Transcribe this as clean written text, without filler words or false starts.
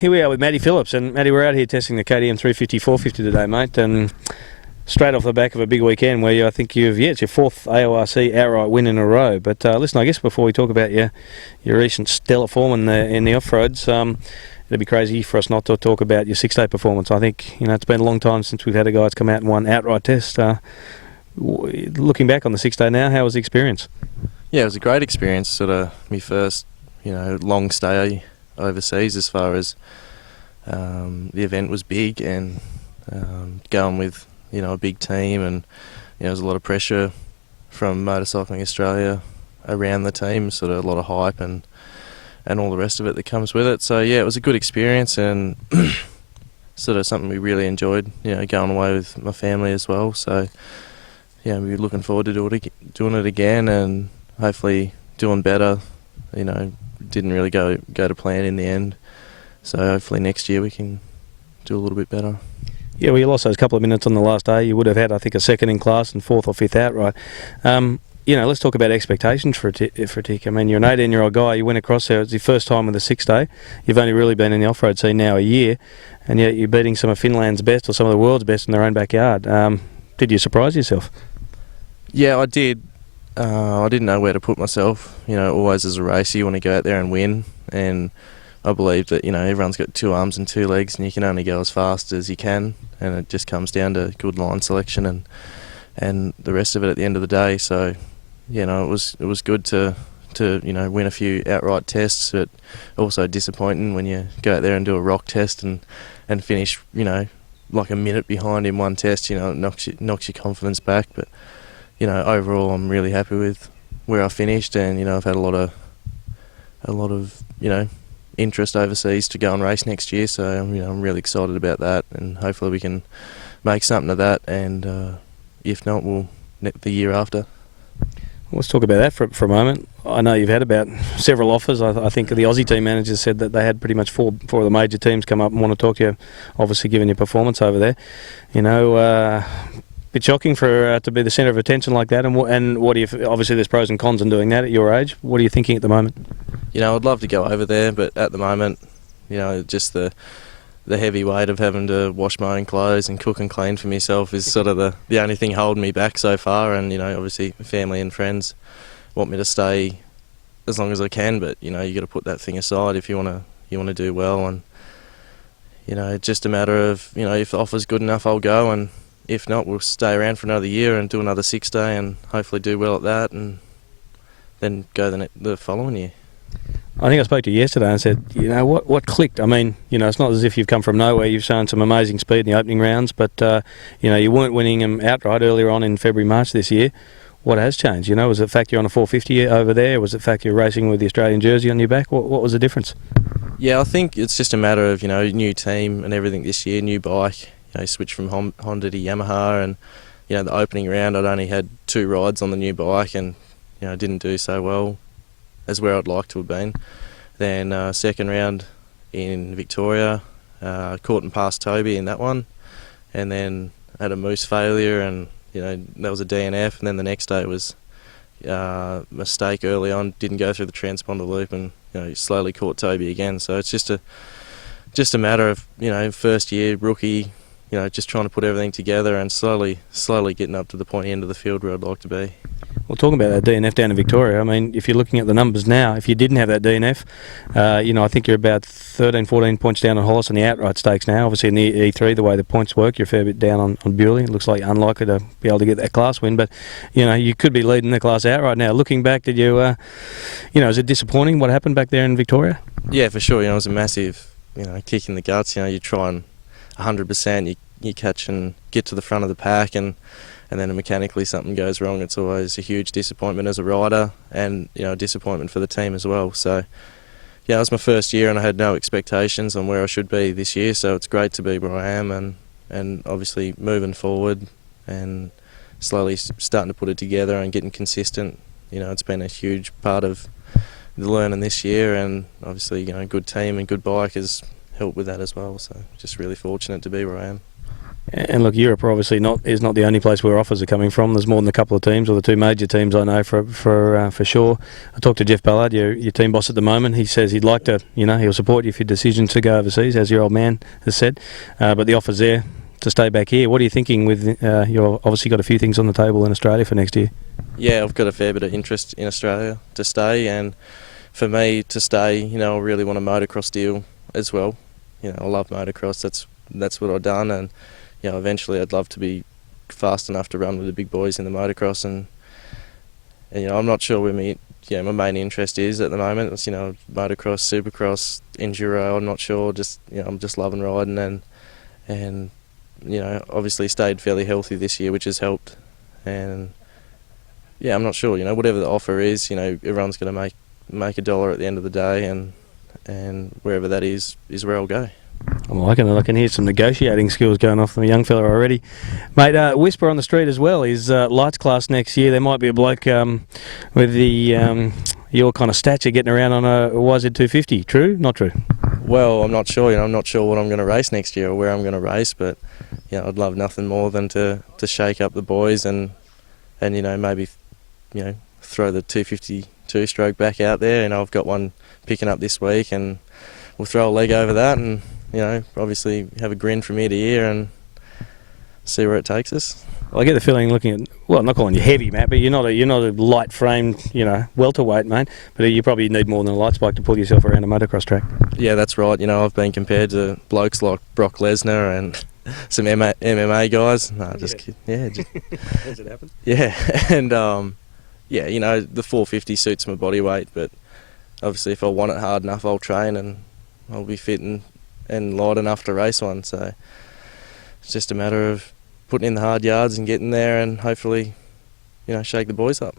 Here we are with Matty Phillips, and Matty, we're out here testing the KTM 350 450 today, mate, and straight off the back of a big weekend where I think it's your fourth AORC outright win in a row. But listen, I guess before we talk about your recent stellar form in the off-roads, it'd be crazy for us not to talk about your 6-day performance. I think it's been a long time since we've had a guy that's come out and won outright test. Looking back on the 6-day now, how was the experience? Yeah, it was a great experience. Sort of my first, long stay overseas, as far as the event was big, and going with a big team, and there was a lot of pressure from Motorcycling Australia around the team, sort of a lot of hype and all the rest of it that comes with it. So yeah, it was a good experience, and sort of something we really enjoyed, going away with my family as well. So yeah, we're looking forward to doing it again, and hopefully doing better. Didn't really go to plan in the end, so hopefully next year we can do a little bit better. Yeah, well, you lost those couple of minutes on the last day. You would have had, I think, a second in class and fourth or fifth outright. Let's talk about expectations for a tick. I mean, you're an 18-year-old guy. You went across there. It's your first time with a 6-day. You've only really been in the off-road scene now a year, and yet you're beating some of Finland's best or some of the world's best in their own backyard. Did you surprise yourself? Yeah, I did. I didn't know where to put myself. Always as a racer, you want to go out there and win, and I believe that everyone's got two arms and two legs, and you can only go as fast as you can, and it just comes down to good line selection and the rest of it at the end of the day. So it was good to win a few outright tests, but also disappointing when you go out there and do a rock test and finish like a minute behind in one test. It knocks your confidence back, but overall I'm really happy with where I finished, and I've had a lot of interest overseas to go and race next year, so I'm really excited about that, and hopefully we can make something of that, and if not, we'll the year after. Let's talk about that for a moment. I know you've had about several offers. I think the Aussie team managers said that they had pretty much four of the major teams come up and want to talk to you, obviously given your performance over there. Bit shocking for to be the centre of attention like that, and what do you? Obviously, there's pros and cons in doing that at your age. What are you thinking at the moment? I'd love to go over there, but at the moment, just the heavy weight of having to wash my own clothes and cook and clean for myself is sort of the only thing holding me back so far. And obviously, family and friends want me to stay as long as I can, but you got to put that thing aside if you want to do well. And it's just a matter of if the offer's good enough, I'll go, and if not, we'll stay around for another year and do another 6-day and hopefully do well at that, and then go the following year. I think I spoke to you yesterday and said, what clicked? I mean, it's not as if you've come from nowhere. You've shown some amazing speed in the opening rounds, but, you weren't winning them outright earlier on in February, March this year. What has changed? Was it the fact you're on a 450 over there? Was it the fact you're racing with the Australian jersey on your back? What was the difference? Yeah, I think it's just a matter of, new team and everything this year, new bike. Switched from Honda to Yamaha, and the opening round I'd only had 2 rides on the new bike, and didn't do so well as where I'd like to have been. Then second round in Victoria, caught and passed Toby in that one, and then had a moose failure, and that was a DNF, and then the next day it was mistake early on, didn't go through the transponder loop, and slowly caught Toby again. So it's just a matter of first year rookie, just trying to put everything together and slowly getting up to the pointy end of the field where I'd like to be. Well, talking about that DNF down in Victoria, I mean, if you're looking at the numbers now, if you didn't have that DNF, I think you're about 13, 14 points down on Hollis in the outright stakes now. Obviously in the E3, the way the points work, you're a fair bit down on Bewley. It looks like you're unlikely to be able to get that class win, but, you could be leading the class outright now. Looking back, did you, is it disappointing what happened back there in Victoria? Yeah, for sure. It was a massive, kick in the guts. You try and 100%, you catch and get to the front of the pack, and then mechanically something goes wrong. It's always a huge disappointment as a rider, and a disappointment for the team as well. So yeah, it was my first year, and I had no expectations on where I should be this year, so it's great to be where I am, and obviously moving forward and slowly starting to put it together and getting consistent. It's been a huge part of the learning this year, and obviously good team and good bike has helped with that as well, so just really fortunate to be where I am. And look, Europe obviously is not the only place where offers are coming from. There's more than a couple of teams, or the two major teams I know for sure. I talked to Jeff Ballard, your team boss at the moment. He says he'd like to, he'll support you for your decision to go overseas, as your old man has said. But the offer's there to stay back here. What are you thinking with, you've obviously got a few things on the table in Australia for next year? Yeah, I've got a fair bit of interest in Australia to stay, and for me to stay, I really want a motocross deal as well. I love motocross, that's what I've done, and eventually I'd love to be fast enough to run with the big boys in the motocross, and I'm not sure where my main interest is at the moment. It's motocross, supercross, enduro. I'm not sure. I'm just loving riding, and obviously stayed fairly healthy this year, which has helped. And yeah, I'm not sure. Whatever the offer is, everyone's going to make a dollar at the end of the day, and wherever that is where I'll go. I'm liking it. I can hear some negotiating skills going off from a young fella already. Mate, whisper on the street as well is lights class next year. There might be a bloke with your kind of stature getting around on a YZ250. True? Not true? Well, I'm not sure. I'm not sure what I'm going to race next year or where I'm going to race, but I'd love nothing more than to shake up the boys and maybe throw the 252 stroke back out there. I've got one picking up this week, and we'll throw a leg over that, and obviously have a grin from ear to ear and see where it takes us. Well, I get the feeling looking at, well, I'm not calling you heavy, Matt, but you're not a light framed, welterweight, mate. But you probably need more than a light spike to pull yourself around a motocross track. Yeah, that's right. I've been compared to blokes like Brock Lesnar and some MMA guys. No, just kidding. Yeah, Does it happen? Yeah, and the 450 suits my body weight, but obviously if I want it hard enough, I'll train and I'll be fit and light enough to race one. So it's just a matter of putting in the hard yards and getting there, and hopefully, shake the boys up.